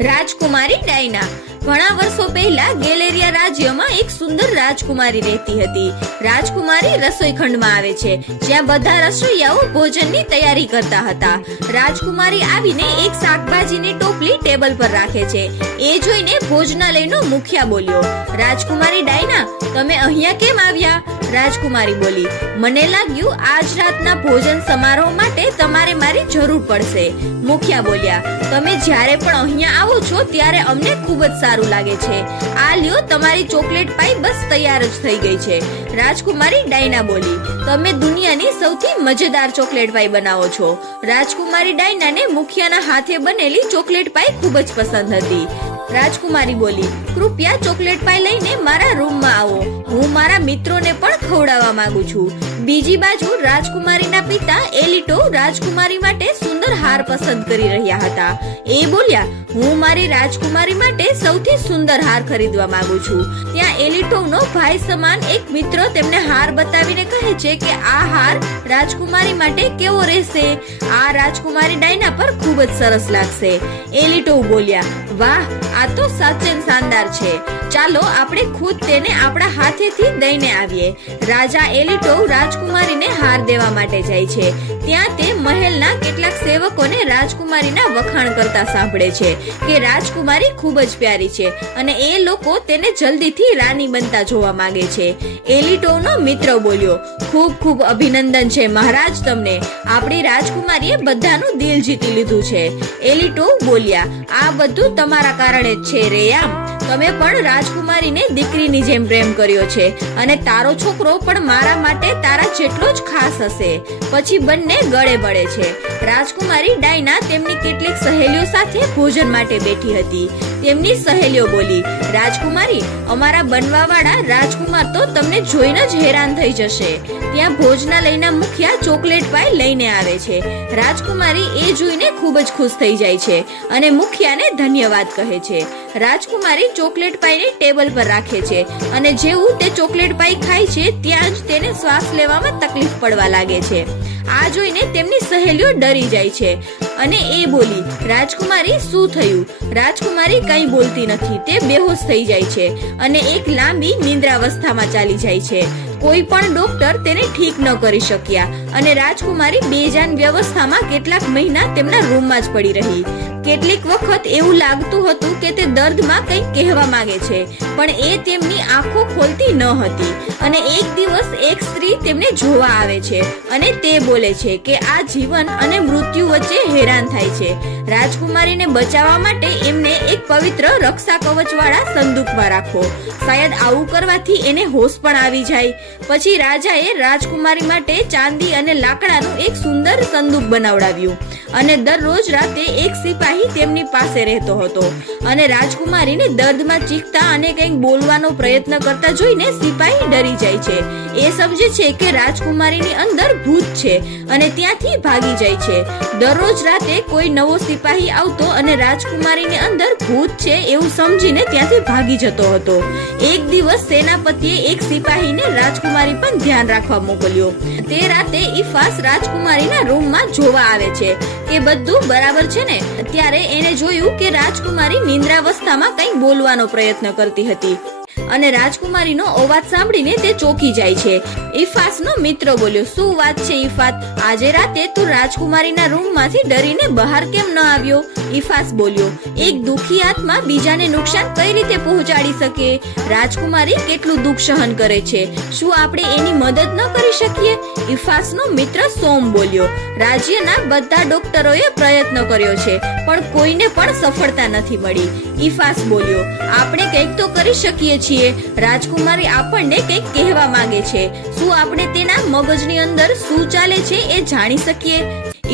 રાજકુમારી ડાયના ઘણા વર્ષો પહેલા ગેલેરિયા રાજ્યમાં એક સુંદર રાજકુમારી રહેતી હતી. રાજકુમારી રસોઈ ખંડમાં આવે છે, જ્યાં બધા રસોઈયાઓ ભોજનની તૈયારી કરતા હતા. રાજકુમારી આવીને એક શાકભાજીની ટોપલી ટેબલ પર રાખે છે. એ જોઈને ભોજનાલયનો મુખિયા બોલ્યો, રાજકુમારી ડાયના, તમે અહીંયા કેમ આવ્યા? રાજકુમારી બોલી, મને લાગ્યું આજ રાતના ભોજન સમારોહ માટે તમારે મારી જરૂર પડશે. મુખિયા બોલ્યા, તમે જ્યારે પણ અહીંયા આવો છો ત્યારે અમને ખૂબ જ સારું લાગે છે. આ લ્યો, તમારી ચોકલેટ પાઈ બસ તૈયાર જ થઈ ગઈ છે. રાજકુમારી ડાયના બોલી, તમે દુનિયાની સૌથી મજેદાર ચોકલેટ પાઈ બનાવો છો. રાજકુમારી ડાયનાને મુખિયાના હાથે બનેલી ચોકલેટ પાઈ ખૂબ જ પસંદ હતી. રાજકુમારી બોલી, કૃપયા ચોકલેટ પાઈ લઈને મારા રૂમમાં આવો. હું મારા મિત્રોને પણ ખવડાવવા માંગુ છું. બીજી બાજુ રાજકુમારીના પિતા એલિટો રાજકુમારી માટે સુંદર હાર પસંદ કરી રહ્યા હતા. એ બોલ્યા, હું મારી રાજકુમારી માટે સૌથી સુંદર હાર ખરીદવા માંગુ છું. ત્યાં એલિટોનો ભાઈ સમાન એક મિત્ર તેમને હાર બતાવીને કહે છે કે આ હાર રાજકુમારી માટે કેવો રહેશે? આ રાજકુમારી ડાયના પર ખૂબ જ સરસ લાગશે. એલિટો બોલ્યા, વાહ, આ તો સાચે શાનદાર છે. ચાલો આપણે ખુદ તેને આપણા હાથેથી દઈને આવીએ. રાજા એલિટો રાજકુમારીને હાર દેવા માટે જાય છે. ત્યાં તે મહેલના કેટલાક સેવકોને રાજકુમારીના વખાણ કરતા સાંભળે છે કે રાજકુમારી ખૂબ જ પ્યારી છે અને એ લોકો તેને જલ્દીથી રાની બનતા જોવા માંગે છે. એલિટોનો મિત્ર બોલ્યો, ખૂબ ખૂબ અભિનંદન છે મહારાજ તમને. આપણી રાજકુમારીએ બધાનું દિલ જીતી લીધું છે. એલિટો બોલ્યા, આ બધું તમારા કારણે જ છે રેયામ. તમે પણ રાજકુમારીને દીકરીની જેમ પ્રેમ કર્યો છે અને તારો છોકરો પણ મારા માટે તારા જેટલો જ ખાસ હશે. પછી બંને ગળે મળે છે. રાજકુમારી ડાયના તેમની કેટલીક સહેલીઓ સાથે ભોજન માટે બેઠી હતી. તેમની સહેલીઓ બોલી, રાજકુમારી, અમારા બનવાવાળા રાજકુમાર તો તમને જોઈને જ હેરાન થઈ જશે. ત્યાં ભોજનાલયના મુખિયા ચોકલેટ પાઈ લઈને આવે છે. રાજકુમારી એ જોઈને ખૂબ જ ખુશ થઈ જાય છે અને મુખિયાને ધન્યવાદ કહે છે. રાજકુમારી ચોકલેટ પાઈને ટેબલ પર રાખે છે અને જેવું તે ચોકલેટ પાઈ ખાય છે ત્યાં જ તેને શ્વાસ લેવામાં તકલીફ પડવા લાગે છે. આ જોઈને તેમની સહેલીઓ ડરી જાય છે અને એ બોલી, રાજકુમારી શું થયું? રાજકુમારી કંઈ બોલતી નથી. તે બેહોશ થઈ જાય છે અને એક લાંબી નિંદ્રાવસ્થામાં ચાલી જાય છે. કોઈ પણ ડોક્ટર તેને ઠીક ન કરી શક્યા અને રાજકુમારી બેજાન વ્યવસ્થામાં કેટલાક મહિના તેમના રૂમમાં જ પડી રહી. કેટલીક વખત એવું લાગતું હતું કે તે દર્દમાં કંઈક કહેવા માંગે છે, પણ એ તેમની આંખો ખોલતી ન હતી. અને એક દિવસ એક સ્ત્રી તેમને જોવા આવે છે અને તે બોલે છે કે આ જીવન અને મૃત્યુ વચ્ચે હેરાન થાય છે. રાજકુમારીને બચાવવા માટે એમને એક પવિત્ર રક્ષા કવચવાળા સંદૂકમાં રાખો. શાયદ આવું કરવાથી એને હોશ પણ આવી જાય. પછી રાજાએ રાજકુમારી માટે ચાંદી અને લાકડાનું એક સુંદર સંદૂક બનાવડાવ્યું અને દરરોજ રાતે એક સિપાહી તેમની પાસે રહેતો હતો. અને રાજકુમારીને દર્દમાં ચીખતા અને કંઈક બોલવાનો પ્રયત્ન કરતા જોઈને સિપાહી ડરી જાય છે. એ સમજે છે કે રાજકુમારીની અંદર ભૂત છે અને ત્યાંથી ભાગી જાય છે. દરરોજ રાતે કોઈ નવો સિપાહી આવતો અને રાજકુમારીની અંદર ભૂત છે એવું સમજીને ત્યાંથી ભાગી જતો હતો. એક દિવસ સેનાપતિએ એક સિપાહીને રાજકુમારી પર ધ્યાન રાખવા મોકલ્યો. તે રાતે ઇફાસ રાજકુમારીના રૂમમાં જોવા આવે છે કે બધું બરાબર છે ને. ત્યારે એને જોયું કે રાજકુમારી નિંદ્રાવસ્થામાં કંઈક બોલવાનો પ્રયત્ન કરતી હતી અને રાજકુમારીનો અવાજ સાંભળીને તે ચોંકી જાય છે. ઇફાસનો મિત્ર બોલ્યો, શું વાત છે ઇફાત? આજે રાતે તું રાજકુમારીના રૂમમાંથી ડરીને બહાર કેમ ન આવ્યો? ઇફાસ બોલ્યો, એક દુખી આત્મા બીજાને નુકસાન કઈ રીતે પહોંચાડી શકે? રાજકુમારી કેટલું દુઃખ સહન કરે છે, શું આપણે એની મદદ ન કરી શકીએ? ઇફાસનો મિત્ર સોમ બોલ્યો, રાજ્યના બધા ડોક્ટરોએ પ્રયત્ન કર્યો છે પણ કોઈને પણ સફળતા નથી મળી. ઇફાસ બોલ્યો, આપણે કંઈક તો કરી શકીએ છીએ. રાજકુમારી આપણને કંઈક કહેવા માંગે છે. શું આપણે તેના મગજની અંદર શું ચાલે છે એ જાણી શકીએ?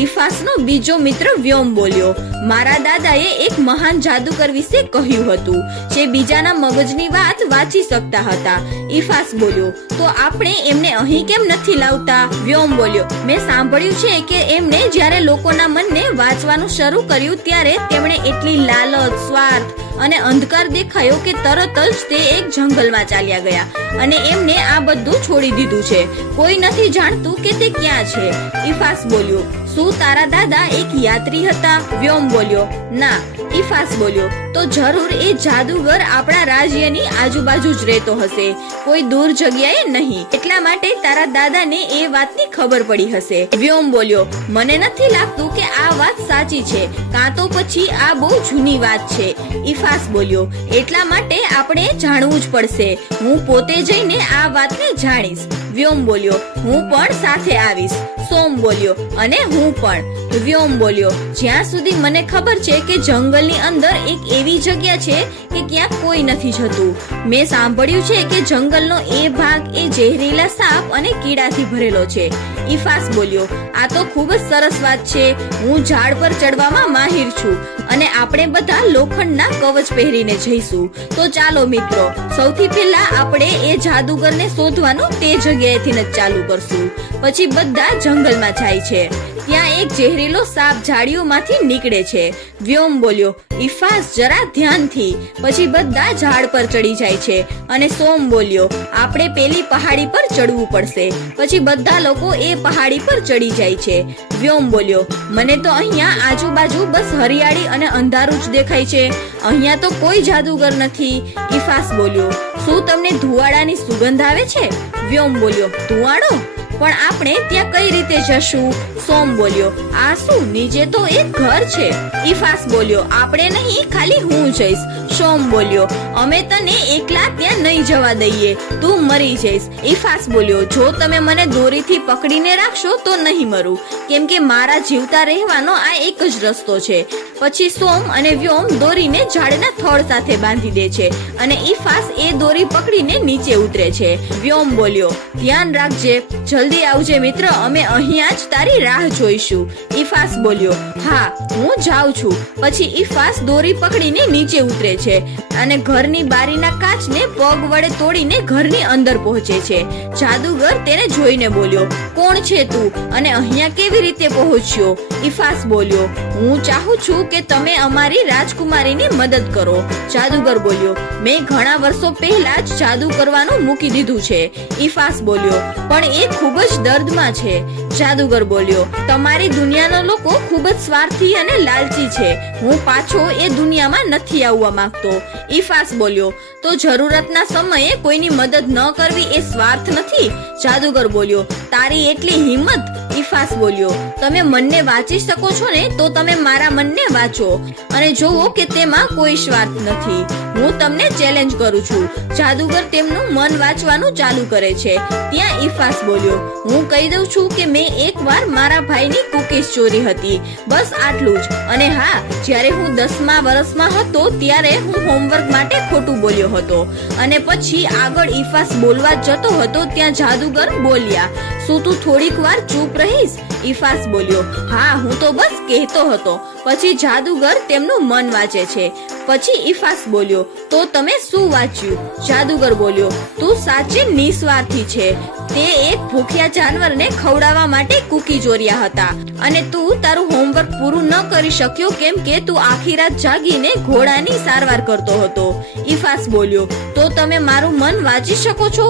ઇફાસનો બીજો મિત્ર વ્યોમ બોલ્યો, મારા દાદાએ એક મહાન જાદુગર વિશે કહ્યું હતું જે બીજાના મગજની વાત વાંચી શકતા હતા. ઇફાસ બોલ્યો, તો આપણે એમને અહીં કેમ નથી લાવતા? વ્યોમ બોલ્યો, મેં સાંભળ્યું છે કે એમને જ્યારે લોકોના મનને વાંચવાનું શરૂ કર્યું ત્યારે તેમણે એટલી લાલચ, સ્વાર્થ અને અંધકાર દેખાયો કે તરત જ તે એક જંગલમાં ચાલ્યા ગયા અને એમને આ બધું છોડી દીધું છે. કોઈ નથી જાણતું કે તે ક્યાં છે. ઇફાસ બોલ્યો, શું તારા દાદા એક યાત્રી હતા? વ્યોમ બોલ્યો, ના, ઈફાસ બોલ્યો, તો જરૂર એ જાદુગર આપણા રાજ્યની આજુબાજુ જ રહેતો હશે, કોઈ દૂર જગ્યાએ નહીં, એટલા માટે તારા દાદાને એ વાતની ખબર પડી હશે. વ્યોમ બોલ્યો, મને નથી લાગતું કે આ વાત સાચી છે, કાં તો પછી આ બહુ જૂની વાત છે. ઈફાસ બોલ્યો, એટલા માટે આપણે જાણવું જ પડશે, હું પોતે જઈને આ વાતને જાણીશ. વ્યોમ બોલ્યો, હું પણ સાથે આવીશ. સોમ બોલ્યો, અને હું પણ. વ્યોમ બોલ્યો, જ્યાં સુધી મને ખબર છે કે જંગલની અંદર એક એવી જગ્યા છે કે ક્યાં કોઈ નથી જતું. મેં સાંભળ્યું છે કે જંગલનો એ ભાગ એ ઝેરીલા સાપ અને કીડાથી ભરેલો છે. ઈફાસ બોલ્યો, આ તો ખૂબ જ સરસ વાત છે, હું ઝાડ પર ચડવામાં માહિર છું અને આપણે બધા લોખંડના કવચ પહેરીને જઈશું. તો ચાલો મિત્રો, સૌથી પહેલા આપણે એ જાદુગરને શોધવાનું તે જગ્યાએથી જ ચાલુ કરશું. પછી બધા જંગલમાં જાય છે. ત્યાં એક ઝેરીલો સાપ ઝાડીઓમાંથી નીકળે છે. વ્યોમ બોલ્યો, ઈફાસ જરા ધ્યાનથી. પછી બધા ઝાડ પર ચડી જાય છે અને સોમ બોલ્યો, આપણે પેલી પહાડી પર ચડવું પડશે. પછી બધા લોકો એ પહાડી પર ચડી જાય છે. વ્યોમ બોલ્યો, મને તો અહીંયા આજુબાજુ બસ હરિયાળી અને અંધારું જ દેખાય છે, અહીંયા તો કોઈ જાદુગર નથી. ઈફાસ બોલ્યો, શું તમને ધુવાડાની સુગંધ આવે છે? વ્યોમ બોલ્યો, ધુવાડો? પણ આપણે ત્યાં કઈ રીતે જશું? સોમ બોલ્યો, આ શું, નીચે તો એક ઘર છે. ઈફાસ બોલ્યો, આપણે નહીં, ખાલી હું જઈશ. સોમ બોલ્યો, અમે તને એકલા ત્યાં નહીં જવા દઈએ, તું મરી જઈશ. ઈફાસ બોલ્યો, જો તમે મને દોરીથી પકડીને રાખશો તો નહીં મરું, કેમ કે મારા જીવતા રહેવાનો આ એક જ રસ્તો છે. પછી સોમ અને વ્યોમ દોરીને ઝાડના થડ સાથે બાંધી દે છે અને ઈફાસ એ દોરી પકડીને નીચે ઉતરે છે. વ્યોમ બોલ્યો, ધ્યાન રાખજે, જલ્દી આવજે મિત્ર, અમે અહીંયા જ તારી રાહ જોઈશું. ઈફાસ બોલ્યો, હા, હું જાઉં છું. પછી ઈફાસ દોરી પકડીને નીચે ઉતરે છે અને ઘરની બારીના કાચને પગ વડે તોડીને ઘરની અંદર પહોંચે છે. જાદુગર તેને જોઈને બોલ્યો, કોણ છે તું અને અહીંયા કેવી રીતે પહોંચ્યો? ઈફાસ બોલ્યો, હું ચાહું છું કે તમે અમારી રાજકુમારીની મદદ કરો. જાદુગર બોલ્યો, મેં ઘણા વર્ષો પહેલા જ જાદુ કરવાનું મૂકી દીધું છે. ઈફાસ બોલ્યો, પણ એ ખૂબ જ દર્દમાં છે. જાદુગર બોલ્યો, તમારી દુનિયાના લોકો ખૂબ જ સ્વાર્થી અને લાલચી છે, હું પાછો એ દુનિયામાં નથી આવવા માંગતો. ઈફાસ બોલ્યો, તો જરૂરતના સમયે કોઈની મદદ ન કરવી એ સ્વાર્થ નથી? જાદુગર બોલ્યો, તારી એટલી હિંમત? ઈફાસ બોલ્યો, તમે મનને વાંચી શકો છો ને, તો તમે મારા મનને વાંચો અને જોવો કે તેમાં કોઈ સ્વાર્થ નથી. હું તમને ચેલેન્જ કરું છું. જાદુગર તેમનું મન વાંચવાનું ચાલુ કરે છે. ત્યાં ઈફાસ બોલ્યો, હું કહી દઉં છું કે મેં એકવાર મારા ભાઈની કૂકીઝ ચોરી હતી, બસ આટલું જ. અને હા, જ્યારે હું 10મા વર્ષમાં હતો ત્યારે હું હોમવર્ક માટે ખોટું બોલ્યો હતો. અને પછી આગળ ઈફાસ બોલવા જતો હતો ત્યાં જાદુગર બોલ્યા, શું તું થોડીક વાર ચૂપ રહીશ? ઈફાસ બોલ્યો, હા, હું તો બસ કહેતો હતો. પછી જાદુગર તેમનું મન વાંચે છે. પછી ઈફાસ બોલ્યો, તો તમે શું વાંચ્યું? જાદુગર બોલ્યો, તું સાચે નિસ્વાર્થી છે. તે એક ભૂખ્યા જાનવરને ખવડાવવા માટે કૂકી ચોર્યા હતા અને તું તારું હોમવર્ક પૂરું ન કરી શક્યો કેમ કે તું આખી રાત જાગીને ઘોડાની સારવાર કરતો હતો. ઈફાસ બોલ્યો, તો તમે મારું મન વાંચી શકો છો?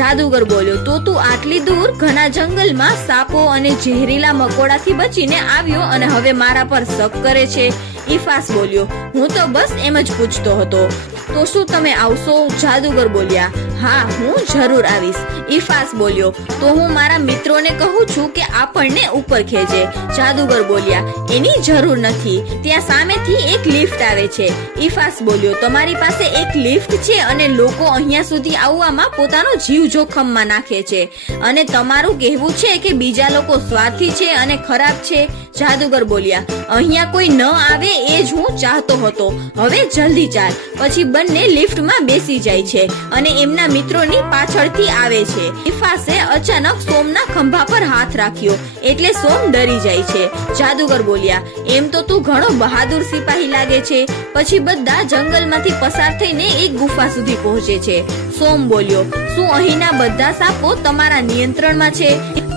જાદુગર બોલ્યો, તો તું આટલી દૂર ઘણા જંગલમાં સાપો અને ઝેરીલા મકોડાથી બચીને આવ્યો અને હવે મારા પર શક કરે છે? ઈફાસ બોલ્યો, હું તો બસ એમ જ પૂછતો હતો. તો શું તમે આવશો? જાદુગર બોલ્યા, હા, હું જરૂર આવીશ. ઈફાસ બોલ્યો, તો હું મારા મિત્રોને કહું છું કે આપણને ઉપર ખેંચે. જાદુગર બોલ્યા, એની જરૂર નથી, ત્યાં સામેથી એક લિફ્ટ આવે છે. ઈફાસ બોલ્યો, તમારી પાસે એક લિફ્ટ છે અને લોકો અહીંયા સુધી આવવામાં પોતાનો જીવ જોખમમાં નાખે છે અને તમારું કહેવું છે કે બીજા લોકો સ્વાર્થી છે અને ખરાબ છે? જાદુગર બોલ્યા, અહીંયા કોઈ ન આવે એ જ હું ચાહતો હતો, હવે જલ્દી ચાલ. પછી બંને લિફ્ટમાં બેસી જાય છે અને એમના મિત્રોની પાછળથી આવે છે. ઈફાસે અચાનક સોમના ખંભા પર હાથ રાખ્યો એટલે સોમ ડરી જાય છે. જાદુગર બોલ્યા, એમ તો તું ઘણો બહાદુર સિપાહી લાગે છે. પછી બધા જંગલમાંથી પસાર થઈને એક ગુફા સુધી પહોંચે છે. સોમ બોલ્યો, શું અહીંના બધા સાપો તમારા નિયંત્રણમાં છે?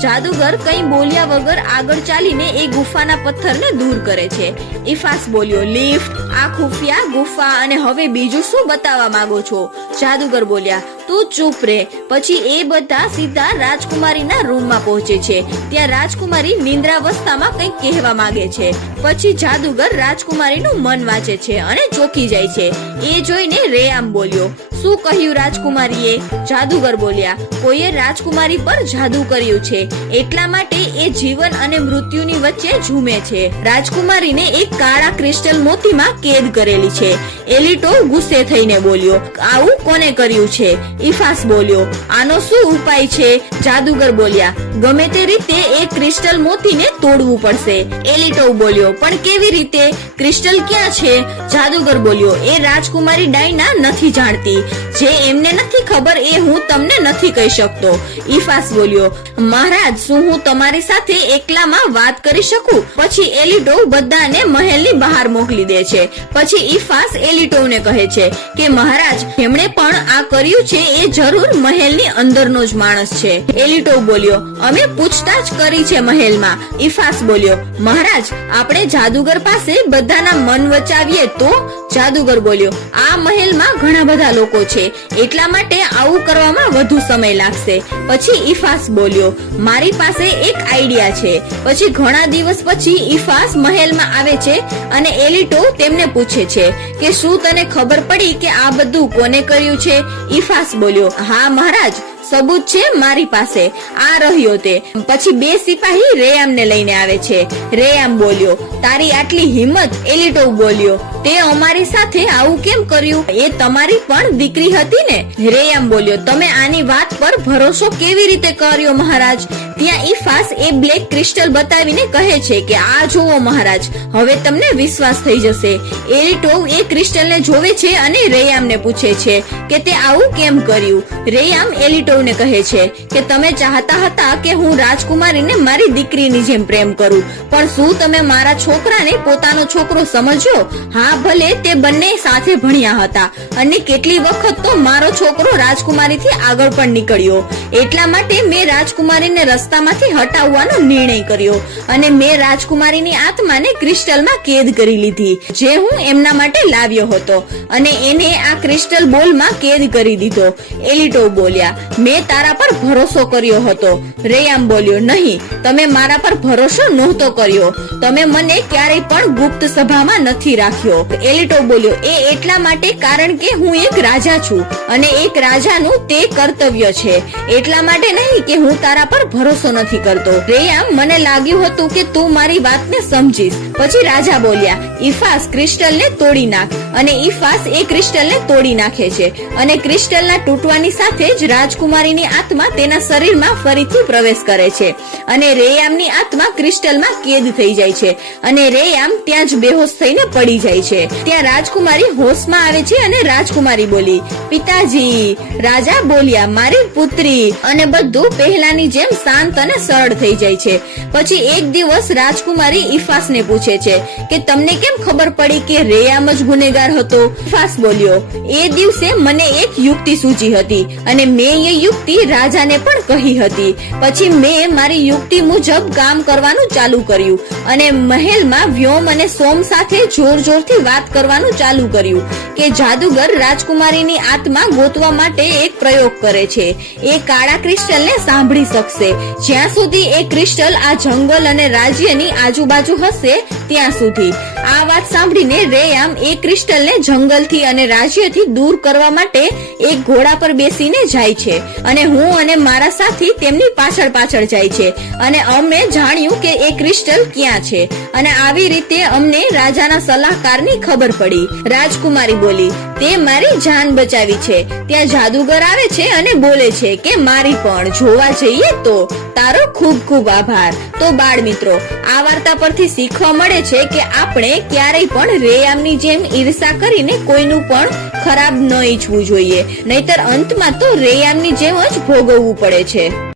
જાદુગર કંઈ બોલ્યા વગર આગળ ચાલીને એ ગુફાના પથ્થરને દૂર કરે છે. ઈફાસ બોલ્યો, લિફ્ટ, આ ખુફિયા ગુફા અને હવે બીજું શું બતાવવા માંગો છો? જાદુગર બોલ્યા, તું તું ચૂપ રે. પછી એ બધા સીધા રાજકુમારીના રૂમમાં પહોંચે છે. ત્યાં રાજકુમારી નિંદ્રાવસ્થામાં કંઈક કહેવા માંગે છે. પછી જાદુગર રાજકુમારીનું મન વાંચે છે અને ચોંકી જાય છે. એ જોઈને રેયામ બોલ્યો, શું કહ્યું રાજકુમારીએ? જાદુગર બોલ્યા, કોઈએ રાજકુમારી પર જાદુ કર્યું છે, એટલા માટે એ જીવન અને મૃત્યુની વચ્ચે ઝૂમે છે. રાજકુમારીને એક કાળા ક્રિસ્ટલ મોતીમાં કેદ કરેલી છે. એલિટો ગુસ્સે થઈને બોલ્યો, આવું કોને કર્યું છે? ઇફાસ બોલ્યો, આનો શું ઉપાય છે? જાદુગર બોલ્યા, ગમે તે રીતે એ ક્રિસ્ટલ મોતીને તોડવું પડશે. એલિટો બોલ્યો, પણ કેવી રીતે? ક્રિસ્ટલ ક્યાં છે? જાદુગર બોલ્યો, એ રાજકુમારી ડાયના નથી જાણતી. જે એમને નથી ખબર એ હું તમને નથી કહી શકતો. ઇફાસ બોલ્યો, મહારાજ, શું હું તમારી સાથે એકલામાં વાત કરી શકું? પછી એલિટો બધાને મહેલની બહાર મોકલી દે છે. પછી ઇફાસ એલિટોને કહે છે કે મહારાજ, જેમણે પણ આ કર્યું છે એ જરૂર મહેલની અંદરનો જ માણસ છે. એલિટો બોલ્યો, અમે પૂછતાછ કરી છે મહેલમાં. ઇફાસ બોલ્યો, મહારાજ, આપણે જાદુગર પાસે બધાના મન વચાવીએ તો? જાદુગર બોલ્યો, આ મહેલમાં ઘણા બધા લોકો છે, એટલા માટે આવું કરવામાં વધુ સમય લાગશે. પછી ઇફાસ બોલ્યો, મારી પાસે એક આઈડિયા છે. પછી ઘણા દિવસ પછી ઇફાસ મહેલમાં આવે છે અને એલિટો તેમને પૂછે છે કે શું તને ખબર પડી કે આ બધું કોને કર્યું છે? ઇફાસ બોલ્યો, હા મહારાજ, સબૂત છે મારી પાસે, આ રહ્યો તે. પછી બે સિપાહી રેયામને લઈને આવે છે. રેયામ બોલ્યો, તારી આટલી હિંમત? એલિટો બોલ્યો, તે અમારી સાથે આવું કેમ કર્યું? એ તમારી પણ દીકરી હતી ને? રેયામ બોલ્યો, તમે આની વાત પર ભરોસો કેવી રીતે કર્યો મહારાજ? ત્યાં ઇફાસ એ બ્લેક ક્રિસ્ટલ બતાવીને કહે છે કે આ જોવો મહારાજ, હવે તમને વિશ્વાસ થઈ જશે. એલિટો એ ક્રિસ્ટલને જોવે છે અને રેયામને પૂછે છે કે તે આવું કેમ કર્યું? રેયામ એલિટોને કહે છે કે તમે ચાહતા હતા કે હું રાજકુમારીને મારી દીકરીની જેમ પ્રેમ કરું, પણ શું તમે મારા છોકરાને પોતાનો છોકરો સમજ્યો? હા, ભલે તે બંને સાથે ભણ્યા હતા અને કેટલી વખત તો મારો છોકરો રાજકુમારીથી આગળ પણ નીકળ્યો. એટલા માટે મેં રાજકુમારીને રસ્તામાંથી હટાવવાનો નિર્ણય કર્યો અને મેં રાજકુમારીની આત્માને ક્રિસ્ટલમાં કેદ કરી લીધી, જે હું એમના માટે લાવ્યો હતો, અને એને આ ક્રિસ્ટલ બોલમાં કેદ કરી દીધો. એલિટો બોલ્યા, મેં તારા પર ભરોસો કર્યો હતો. રેયામ બોલ્યો, નહીં, તમે મારા પર ભરોસો નહોતો કર્યો. તમે મને ક્યારેય પણ ગુપ્ત સભામાં નથી રાખ્યો. એલિટો બોલ્યો, એ એટલા માટે કારણ કે હું એક રાજા છું અને એક રાજાનું તે કર્તવ્ય છે, એટલા માટે નહીં કે હું તારા પર ભરોસો નથી કરતો. રેયામ, મને લાગ્યું હતું કે તું મારી વાતને સમજીશ. પછી રાજા બોલ્યા, ઇફાસ, ક્રિસ્ટલને તોડી નાખ. અને ઇફાસ એ ક્રિસ્ટલને તોડી નાખે છે અને ક્રિસ્ટલના તૂટવાની સાથે જ રાજકુમારીની આત્મા તેના શરીરમાં ફરીથી પ્રવેશ કરે છે અને રેયામની આત્મા ક્રિસ્ટલમાં કેદ થઈ જાય છે અને રેયામ ત્યાં જ બેહોશ થઈને પડી જાય છે. ત્યાં રાજકુમારી હોશમાં આવે છે અને રાજકુમારી બોલી, પિતાજી. રાજા બોલ્યા, મારી પુત્રી. અને બધું પહેલાની જેમ શાંત અને સરળ થઈ જાય છે. પછી એક દિવસ રાજકુમારી ઇફાસને પૂછે છે કે તમને કેમ ખબર પડી કે રેયામ જ ગુનેગાર હતો? ઇફાસ બોલ્યો, એ દિવસે મને એક યુક્તિ સૂચી હતી અને મેં એ યુક્તિ રાજાને પણ કહી હતી. પછી મેં મારી યુક્તિ મુજબ કામ કરવાનું ચાલુ કર્યું અને મહેલમાં વ્યોમ અને સોમ સાથે જોર જોરથી વાત કરવાનું ચાલુ કર્યું કે જાદુગર રાજકુમારીની આત્મા ગોતવા માટે એક પ્રયોગ કરે છે. એ કાળા ક્રિસ્ટલને સાંભળી શકશે જ્યાં સુધી એ ક્રિસ્ટલ આ જંગલ અને રાજ્યની આજુબાજુ હશે ત્યાં સુધી. આ વાત સાંભળીને રેયામ એ ક્રિસ્ટલને જંગલથી અને રાજ્યથી દૂર કરવા માટે એક ઘોડા પર બેસીને જાય છે અને હું અને મારા સાથી તેમની પાછળ પાછળ જાય છે અને અમે જાણ્યું કે એ ક્રિસ્ટલ ક્યાં છે અને આવી રીતે અમને રાજાના સલાહકારની ખબર પડી. રાજકુમારી બોલી, તે મારી જાન બચાવી છે. ત્યાં જાદુગર આવે છે અને બોલે છે કે મારી પણ. જોવા જઈએ તો તારો ખૂબ ખૂબ આભાર. તો બાળ મિત્રો, આ વાર્તા પરથી શીખવા મળે છે કે આપણે ક્યારેય પણ રેયામની જેમ ઈર્ષા કરીને કોઈનું પણ ખરાબ ન ઈચ્છવું જોઈએ, નહીતર અંતમાં તો રેયામની જેમ જ ભોગવવું પડે છે.